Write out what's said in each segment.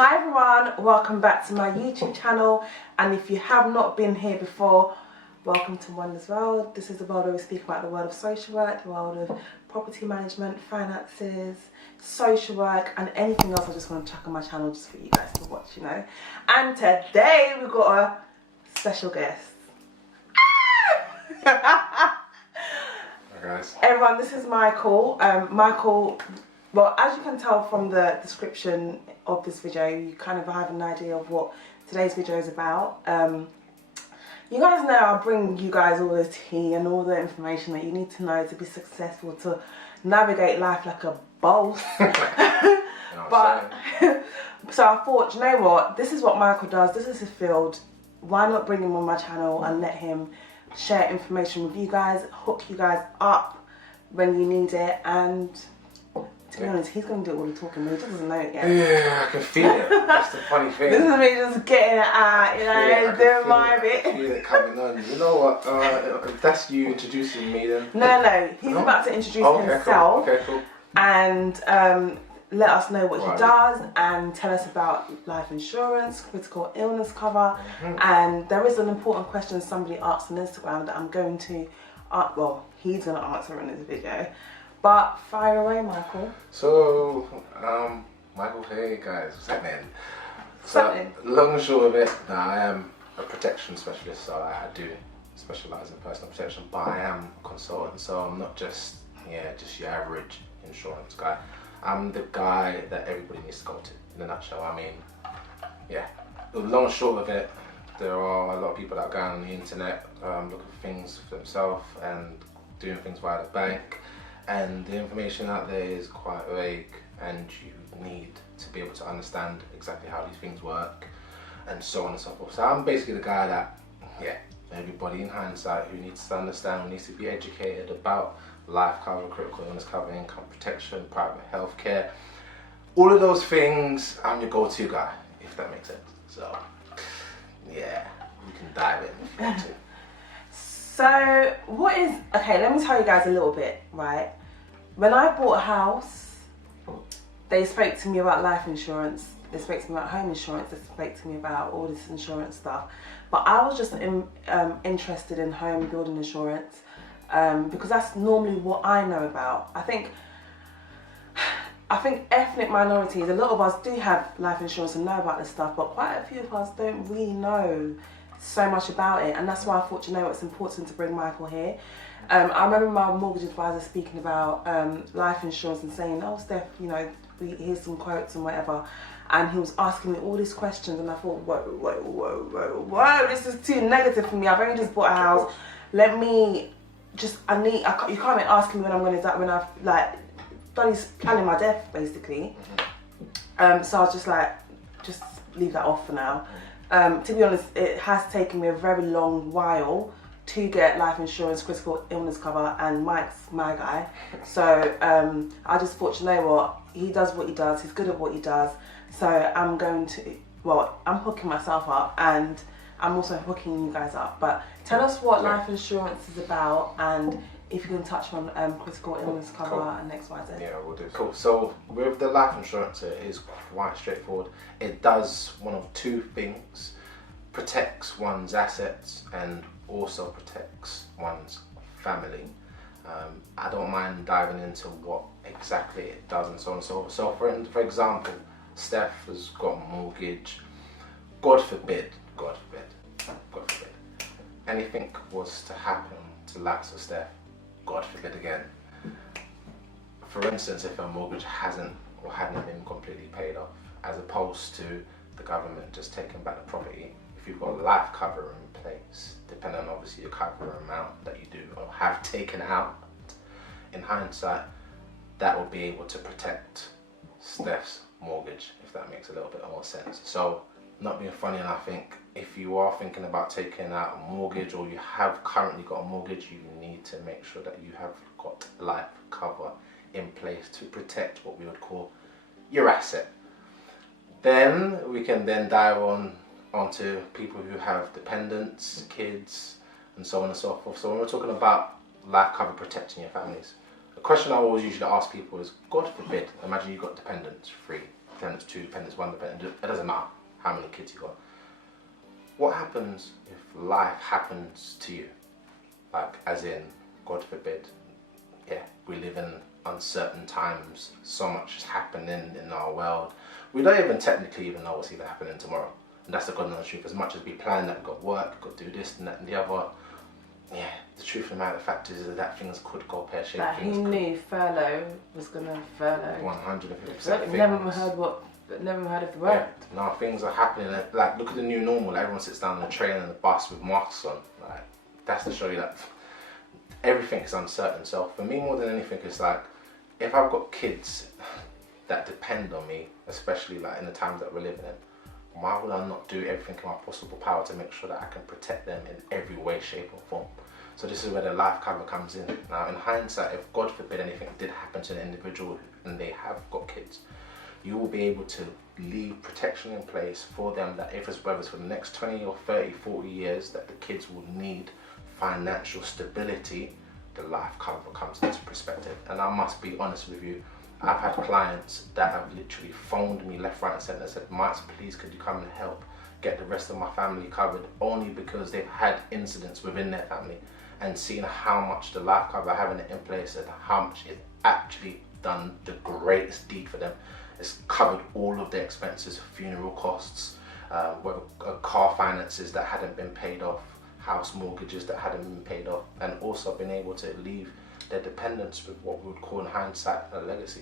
Hi everyone, welcome back to my YouTube channel, and if you have not been here before, welcome to Wonders World. This is the world where we speak about the world of social work, the world of property management, finances, social work, and anything else I just want to chuck on my channel just for you guys to watch, you know. And today we've got a special guest. Hi guys. Everyone, this is Michael. Michael, well, as you can tell from the description of this video, you kind of have an idea of what today's video is about. You guys know I bring you guys all the tea and all the information that you need to know to be successful, to navigate life like a boss. But so I thought, you know what, this is what Michael does, this is his field. Why not bring him on my channel and let him share information with you guys, hook you guys up when you need it, and to be honest, he's going to do all the talking, but he doesn't know it yet. Yeah, I can feel it. That's the funny thing. This is me just getting it out, you know, doing my bit. I feel it coming on. You know what? If that's you introducing me, then. No, he's about to introduce himself. Cool. Okay, cool. And let us know what he does and tell us about life insurance, critical illness cover. And there is an important question somebody asked on Instagram that I'm going to, well, he's going to answer in this video. But fire away, Michael. So, Michael, hey guys, what's happening? So, long and short of it, I am a protection specialist, so I do specialise in personal protection, but I am a consultant, so I'm not just your average insurance guy. I'm the guy that everybody needs to go to, in a nutshell. I mean, yeah, the long and short of it, there are a lot of people that go on the internet looking for things for themselves and doing things via the bank. And the information out there is quite vague, and you need to be able to understand exactly how these things work, and so on and so forth. So I'm basically the guy that, everybody in hindsight who needs to understand, who needs to be educated about life cover, critical illness cover, income protection, private healthcare, all of those things. I'm your go-to guy, if that makes sense. So, yeah, we can dive in if you want to. So, okay, let me tell you guys a little bit, right? When I bought a house, they spoke to me about life insurance, they spoke to me about home insurance, they spoke to me about all this insurance stuff. But I was just interested in home building insurance because that's normally what I know about. I think ethnic minorities, a lot of us do have life insurance and know about this stuff, but quite a few of us don't really know so much about it, and that's why I thought, you know, it's important to bring Michael here. I remember my mortgage advisor speaking about life insurance and saying, oh Steph, you know, here's some quotes and whatever, and he was asking me all these questions, and I thought, whoa, this is too negative for me. I've only just bought a house. Let me just, you can't be asking me when I'm going to die, when I've like done planning my death basically. So I was just like, just leave that off for now. To be honest, it has taken me a very long while to get life insurance, critical illness cover, and Mike's my guy. So I just thought, you know what, he does what he does, he's good at what he does, so I'm hooking myself up, and I'm also hooking you guys up. But tell us what life insurance is about, and if you can touch on critical illness cover and X, Y, Z. Yeah, we'll do. Cool. So with the life insurance, it is quite straightforward. It does one of two things: protects one's assets and also protects one's family. I don't mind diving into what exactly it does and so on and so forth. So for example, Steph has got a mortgage. God forbid, anything was to happen to likes of Steph, God forbid again. For instance, if a mortgage hadn't been completely paid off, as opposed to the government just taking back the property, if you've got life cover in place, depending on obviously the cover amount that you do or have taken out, in hindsight, that will be able to protect Steph's mortgage, if that makes a little bit more sense. So, not being funny, and I think if you are thinking about taking out a mortgage, or you have currently got a mortgage, you need to make sure that you have got life cover in place to protect what we would call your asset. Then we can then dive onto people who have dependents, kids, and so on and so forth. So when we're talking about life cover protecting your families, the question I always usually ask people is, God forbid, imagine you've got dependents, 3, dependents 2, dependents 1, dependent, it doesn't matter how many kids you got. What happens if life happens to you? Like, as in, God forbid, yeah, we live in uncertain times, so much is happening in our world. We don't even technically even know what's even happening tomorrow. And that's the God knows truth. As much as we plan that we've got work, we've got to do this and that and the other, yeah, the truth of the matter, the fact is that things could go pear-shaped. Like, who knew furlough was going to furlough? 150%. Never heard of the word. Yeah, now things are happening. Like, look at the new normal. Like, everyone sits down on the train and the bus with masks on. Like, that's to show you that everything is uncertain. So for me, more than anything, it's like, if I've got kids that depend on me, especially like in the times that we're living in, why would I not do everything in my possible power to make sure that I can protect them in every way, shape or form? So this is where the life cover comes in. Now, in hindsight, if God forbid anything did happen to an individual and they have got kids, you will be able to leave protection in place for them, that if it's whether it's for the next 20 or 30, 40 years that the kids will need financial stability, the life cover comes into perspective. And I must be honest with you, I've had clients that have literally phoned me left, right and centre and said, Mike, please could you come and help get the rest of my family covered, only because they've had incidents within their family and seen how much the life cover having it in place and how much it actually done the greatest deed for them. It's covered all of their expenses, funeral costs, whether car finances that hadn't been paid off, house mortgages that hadn't been paid off, and also been able to leave their dependents with what we would call in hindsight a legacy.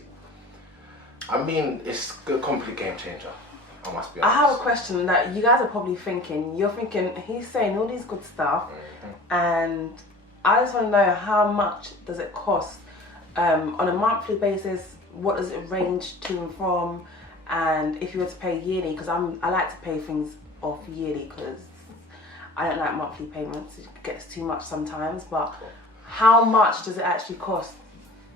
I mean, it's a complete game changer. I must be honest. I have a question that you guys are probably thinking. You're thinking, he's saying all these good stuff, and I just want to know, how much does it cost on a monthly basis? What does it range to and from? And if you were to pay yearly, because I like to pay things off yearly because I don't like monthly payments. It gets too much sometimes. But how much does it actually cost?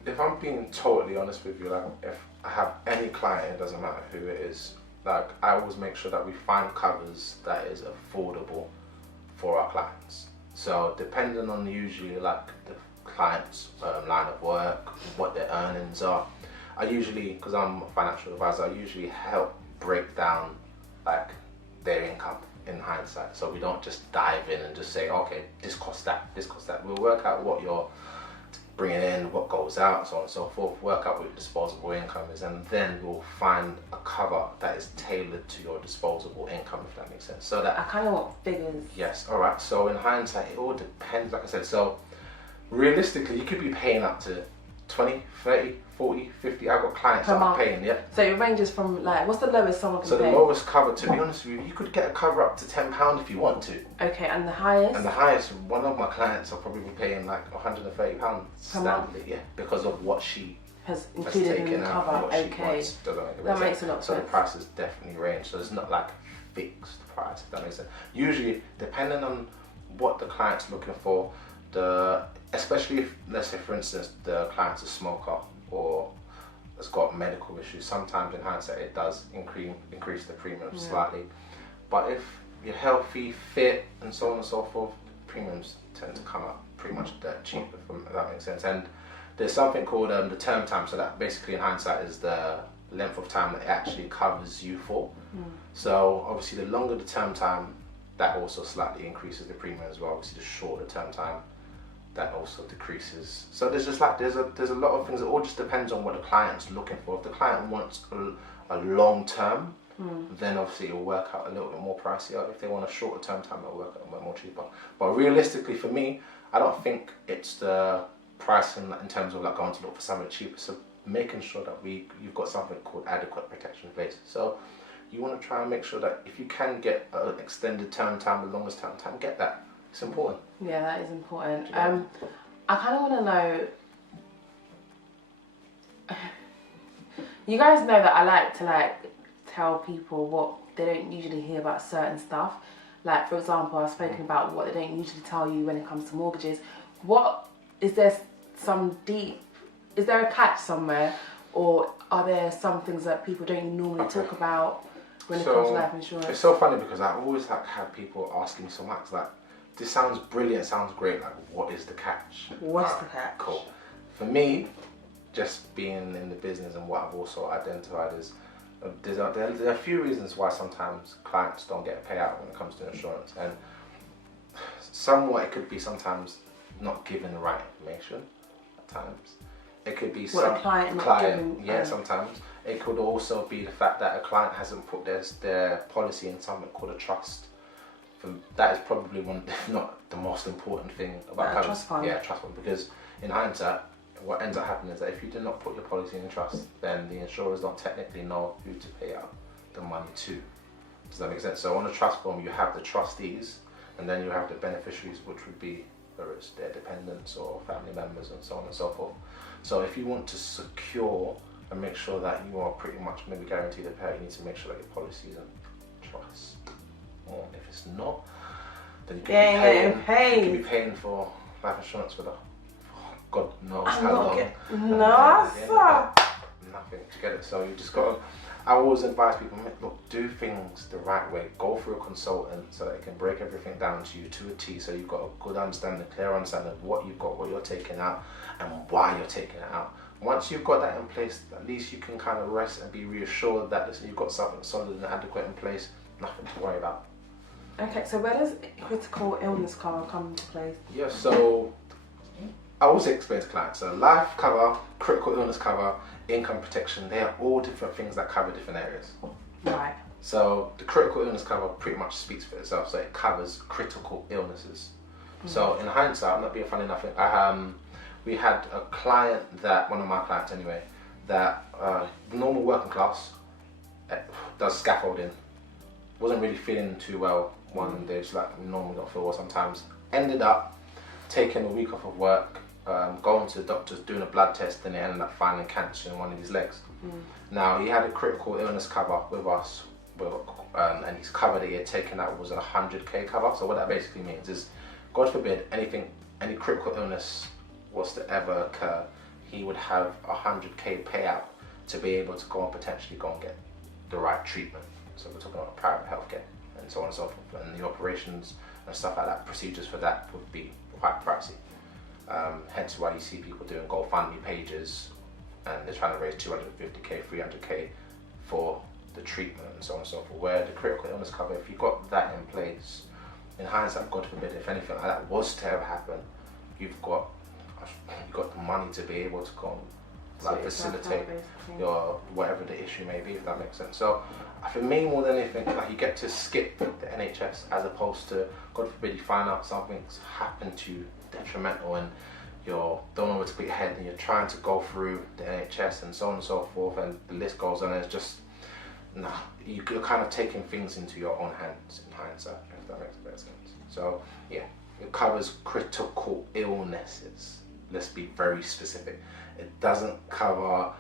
If I'm being totally honest with you, like, if I have any client, it doesn't matter who it is, like, I always make sure that we find covers that is affordable for our clients. So depending on usually like the client's line of work, what their earnings are, I usually, because I'm a financial advisor, I usually help break down like their income in hindsight. So we don't just dive in and just say, okay, this costs that, this costs that. We'll work out what you're bringing in, what goes out, so on and so forth, work out what your disposable income is, and then we'll find a cover that is tailored to your disposable income, if that makes sense. So that I kind of want figures. Yes, all right. So in hindsight, it all depends, like I said. So realistically, you could be paying up to 20, 30, 40, 50. I've got clients that are paying, yeah. So it ranges from, like, what's the lowest someone can pay? So the lowest cover, to be honest with you, you could get a cover up to £10 if you want to. Okay, and the highest? And the highest, one of my clients are probably paying like £130 per month, yeah, because of what she has included in the cover. Okay, that makes a lot of sense. So the prices definitely range. So it's not like fixed price, if that makes sense. Usually, depending on what the client's looking for, especially if, let's say for instance, the client's a smoker or has got medical issues, sometimes in hindsight it does increase the premium slightly. But if you're healthy, fit, and so on and so forth, premiums tend to come up pretty much that cheap, if that makes sense. And there's something called the term time, so that basically in hindsight is the length of time that it actually covers you for. So obviously the longer the term time, that also slightly increases the premium as well. Obviously the shorter term time, that also decreases. So there's just like there's a lot of things. It all just depends on what the client's looking for. If the client wants a long term, then obviously it'll work out a little bit more pricier. If they want a shorter term time, it'll work out a bit more cheaper. But realistically, for me, I don't think it's the pricing in terms of like going to look for something cheaper. So making sure that you've got something called adequate protection in place. So you want to try and make sure that if you can get an extended term time, the longest term time, get that. It's important. Yeah, that is important. I kind of want to know, you guys know that I like to tell people what they don't usually hear about certain stuff. Like, for example, I've spoken about what they don't usually tell you when it comes to mortgages. Is there a catch somewhere, or are there some things that people don't normally talk about when it comes to life insurance? It's so funny because I always have people asking me so much, like, this sounds brilliant, sounds great, like, what is the catch? What's the catch? Cool. For me, just being in the business and what I've also identified is There are a few reasons why sometimes clients don't get a payout when it comes to insurance, and somewhat it could be sometimes not given the right information at times. It could be sometimes. It could also be the fact that a client hasn't put their policy in something called a trust. That is probably one, if not the most important thing about trust fund. Yeah, trust fund. Because in hindsight, what ends up happening is that if you do not put your policy in trust, then the insurers don't technically know who to pay out the money to. Does that make sense? So on a trust form, you have the trustees, and then you have the beneficiaries, which would be whether it's their dependents or family members and so on and so forth. So if you want to secure and make sure that you are pretty much maybe guaranteed a payout, you need to make sure that your policy is in trust. Or if it's not, then you could be paying for life insurance for God knows how long. Nothing to get it. So you just got to, I always advise people, look, do things the right way. Go through a consultant so that it can break everything down to you to a T, so you've got a good understanding, a clear understanding of what you've got, what you're taking out, and why you're taking it out. Once you've got that in place, at least you can kind of rest and be reassured that listen, you've got something solid and adequate in place, nothing to worry about. Okay, so where does critical illness cover come into place? Yeah, so I always explain to clients, so life cover, critical illness cover, income protection, they are all different things that cover different areas. Right. So the critical illness cover pretty much speaks for itself, so it covers critical illnesses. So in hindsight, I'm not being funny enough, we had a client that, one of my clients anyway, that normal working class, does scaffolding, wasn't really feeling too well one day, just like we normally don't feel well sometimes, ended up taking a week off of work, going to the doctors, doing a blood test, and they ended up finding cancer in one of his legs. Now he had a critical illness cover with us, and he's covered it. He had taken out was a 100k cover. So what that basically means is, God forbid any critical illness was to ever occur, he would have a 100k payout to be able to go and potentially go and get the right treatment. So we're talking about private healthcare and so on and so forth, and the operations and stuff like that, procedures for that would be quite pricey. Hence why you see people doing GoFundMe pages and they're trying to raise 250k, 300k for the treatment and so on and so forth. Where the critical illness cover, if you got that in place, in hindsight, God forbid, if anything like that was to ever happen, you've got the money to be able to go and like facilitate your whatever the issue may be, if that makes sense. So for me, more than anything, like you get to skip the NHS as opposed to, God forbid, you find out something's happened to you detrimental and you don't know where to put your head and you're trying to go through the NHS and so on and so forth, and the list goes on, and it's just you're kind of taking things into your own hands in hindsight, if that makes a bit of sense. So yeah, it covers critical illnesses. Let's be very specific. It doesn't cover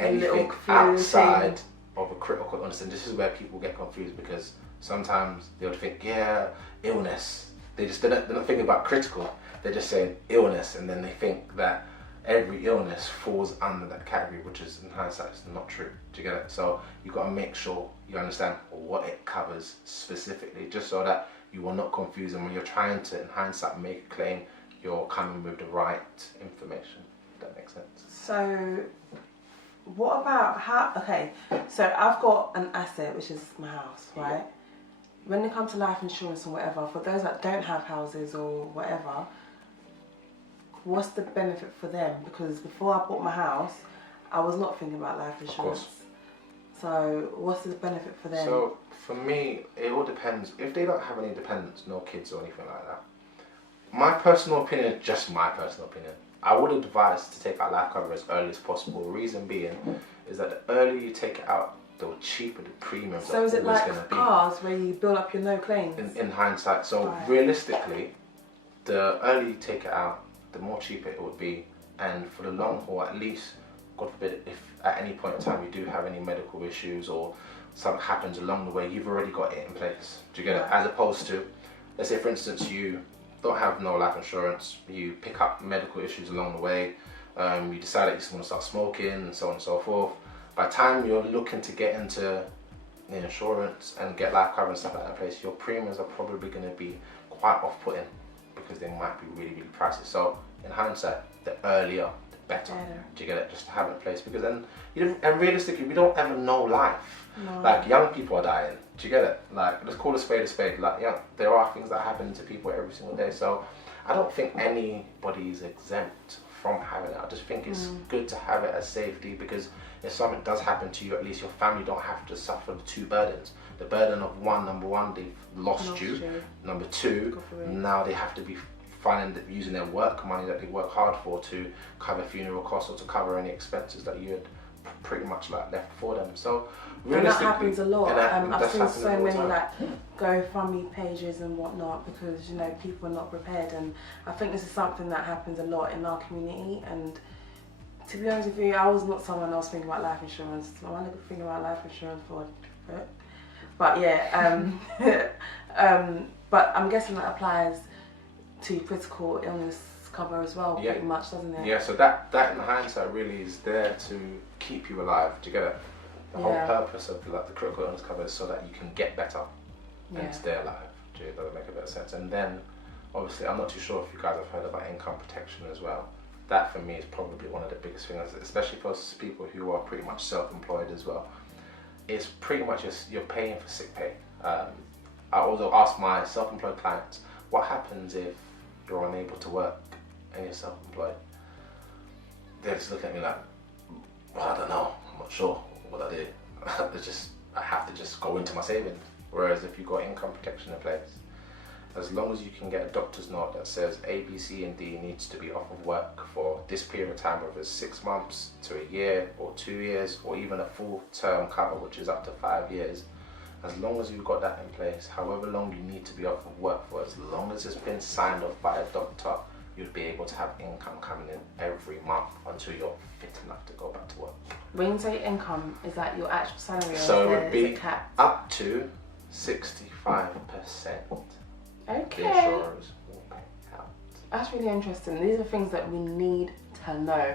anything outside of a critical illness, and this is where people get confused, because sometimes they would think, yeah, illness. They're not thinking about critical. They're just saying illness, and then they think that every illness falls under that category, which is in hindsight is not true. Do you get it? So you've got to make sure you understand what it covers specifically, just so that you are not confused, and when you're trying to, in hindsight, make a claim, you're coming with the right information. If that makes sense. So what about okay, so I've got an asset, which is my house, right? Yeah. When it comes to life insurance and whatever, for those that don't have houses or whatever, what's the benefit for them? Because before I bought my house, I was not thinking about life insurance. So what's the benefit for them? So for me, it all depends. If they don't have any dependents, no kids or anything like that, my personal opinion, just my personal opinion, I would advise to take out life cover as early as possible. The reason being is that the earlier you take it out, the cheaper the premiums so is it like cars where you build up your no claims? In hindsight. So realistically, the earlier you take it out, the more cheaper it would be. And for the long haul, at least, God forbid, if at any point in time you do have any medical issues or something happens along the way, you've already got it in place. Do you get it? As opposed to, let's say for instance, you don't have no life insurance, you pick up medical issues along the way, you decide that you just want to start smoking and so on and so forth. By the time you're looking to get into the insurance and get life cover and stuff like that in place, your premiums are probably going to be quite off-putting because they might be really, really pricey. So in hindsight, the earlier the better. Do you get it? Just to have it in place, because then and realistically, we don't ever know life. No. Like, young people are dying. Do you get it? Like, let's call a spade a spade. Like, yeah, there are things that happen to people every single day. So I don't think anybody is exempt from having it. I just think it's good to have it as safety, because if something does happen to you, at least your family don't have to suffer the two burdens. The burden of number one, they've lost you. Number two, now they have to be using their work money that they work hard for to cover funeral costs or to cover any expenses that you had pretty much like left for them. So and that happens a lot. I've seen so many time. like GoFundMe pages and whatnot, because, you know, people are not prepared, and I think this is something that happens a lot in our community. And to be honest with you, I was not someone else thinking about life insurance. I want to think about life insurance for it. But yeah, but I'm guessing that applies to critical illness cover as well, pretty much, doesn't it? Yeah, so that in hindsight really is there to keep you alive. Do you get it? The whole purpose of the critical illness cover is so that you can get better and stay alive. Does that make a bit of sense? And then, obviously, I'm not too sure if you guys have heard about income protection as well. That for me is probably one of the biggest things, especially for people who are pretty much self-employed as well. It's pretty much just you're paying for sick pay. I also ask my self-employed clients, what happens if you're unable to work and you're self-employed? They just look at me like, well, I don't know, I'm not sure what I do. I have to just go into my savings. Whereas if you've got income protection in place, as long as you can get a doctor's note that says A, B, C and D needs to be off of work for this period of time, whether it's 6 months to a year or 2 years or even a full term cover, which is up to 5 years, as long as you've got that in place, however long you need to be off of work for, as long as it's been signed off by a doctor, you'd be able to have income coming in every month until you're fit enough to go back to work. When you say income, is that your actual salary? So it would be up to 65%. Okay. The insurers will pay out. That's really interesting. These are things that we need to know.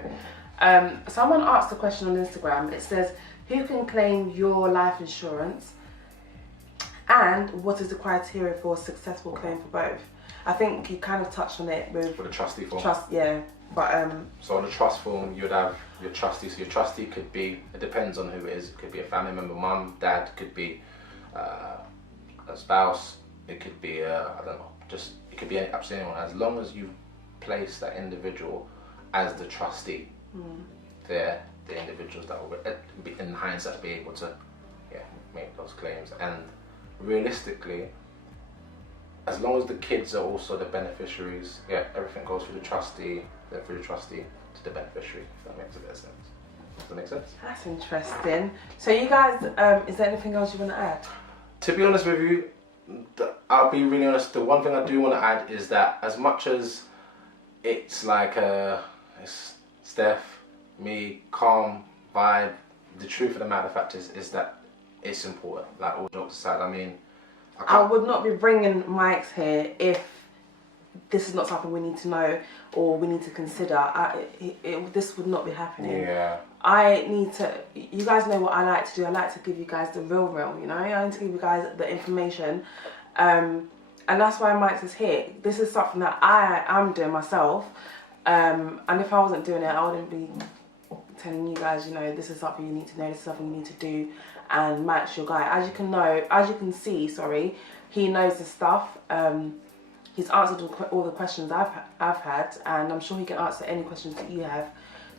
Someone asked a question on Instagram. It says, who can claim your life insurance, and what is the criteria for a successful claim for both? I think you kind of touched on it with For the trustee form. But so on the trust form, you'd have your trustee. So your trustee could be, it depends on who it is. It could be a family member, mum, dad. Could be a spouse. It could be I don't know. It could be absolutely anyone. As long as you place that individual as the trustee, they're the individuals that will, in hindsight, be able to make those claims. And realistically, as long as the kids are also the beneficiaries, everything goes through the trustee, then through the trustee to the beneficiary, if that makes a bit of sense. Does that make sense? That's interesting. So you guys, is there anything else you want to add? To be honest with you, I'll be really honest, the one thing I do want to add is that as much as it's like it's Steph, me, calm vibe, the truth of the matter of fact is that it's important. Like, all jokes aside, I mean, I would not be bringing mics here if this is not something we need to know or we need to consider. This would not be happening. Yeah. I need to, you guys know what I like to do. I like to give you guys the real, you know? I need to give you guys the information. And that's why Mike's is here. This is something that I am doing myself. And if I wasn't doing it, I wouldn't be telling you guys, you know, this is something you need to know, this is something you need to do. And Mike's your guy. As you can see, he knows the stuff. He's answered all the questions I've had, and I'm sure he can answer any questions that you have.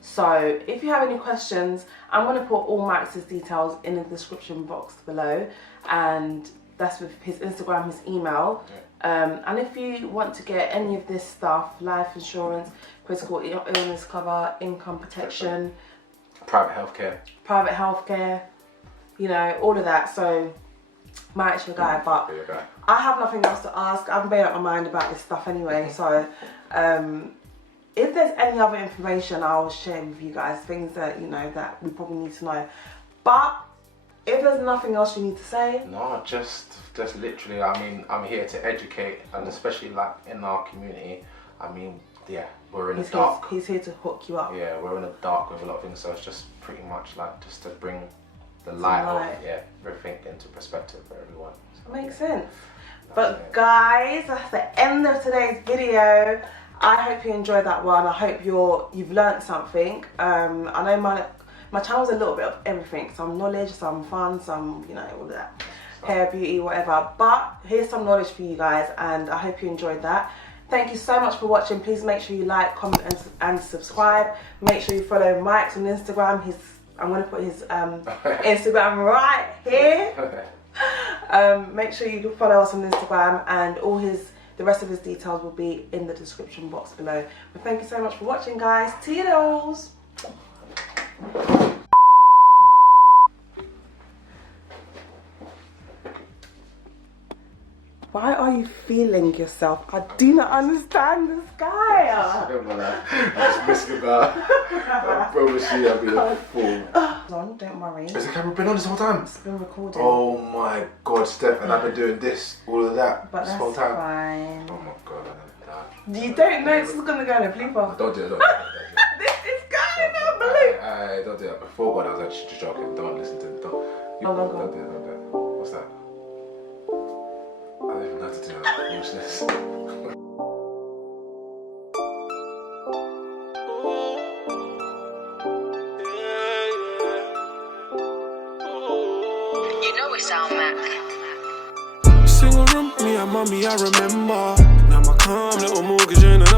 So if you have any questions, I'm going to put all Max's details in the description box below, and that's with his Instagram, his email. And if you want to get any of this stuff, life insurance, critical illness cover, income protection, private healthcare, you know, all of that. So Mike's your guy, but I have nothing else to ask. I've made up my mind about this stuff anyway. So if there's any other information, I'll share with you guys, things that, you know, that we probably need to know. But if there's nothing else you need to say, no, just literally, I mean, I'm here to educate, and especially like in our community, I mean, we're in the dark. He's here to hook you up. Yeah, we're in the dark with a lot of things, so it's just pretty much like just to bring the light of everything into perspective for everyone. So, makes sense. But guys, that's the end of today's video. I hope you enjoyed that one. I hope you've learned something. I know my channel's a little bit of everything. Some knowledge, some fun, some, you know, all that. Hair, beauty, whatever. But here's some knowledge for you guys, and I hope you enjoyed that. Thank you so much for watching. Please make sure you like, comment and subscribe. Make sure you follow Mike's on Instagram. I'm going to put his Instagram right here. Make sure you follow us on Instagram, and the rest of his details will be in the description box below. But thank you so much for watching, guys. Toodles. Why are you feeling yourself? I do not understand this guy. I'm just messing about. I promise you I'll be a fool. Don't worry. Has the camera been on this whole time? It's been recording. Oh my god, Steph, and I've been doing this, all of that, but this whole time. Fine. Oh my god, you don't know this is gonna go in a blooper. Don't do it, This is going in a blooper. Don't do it. Before God, I was actually just joking. Don't listen to it. Don't do it. What's that? I don't even know how to do that. Foolishness. You know we sound Mac. Single room, me and mommy, I remember. Now my calm little mortgage in and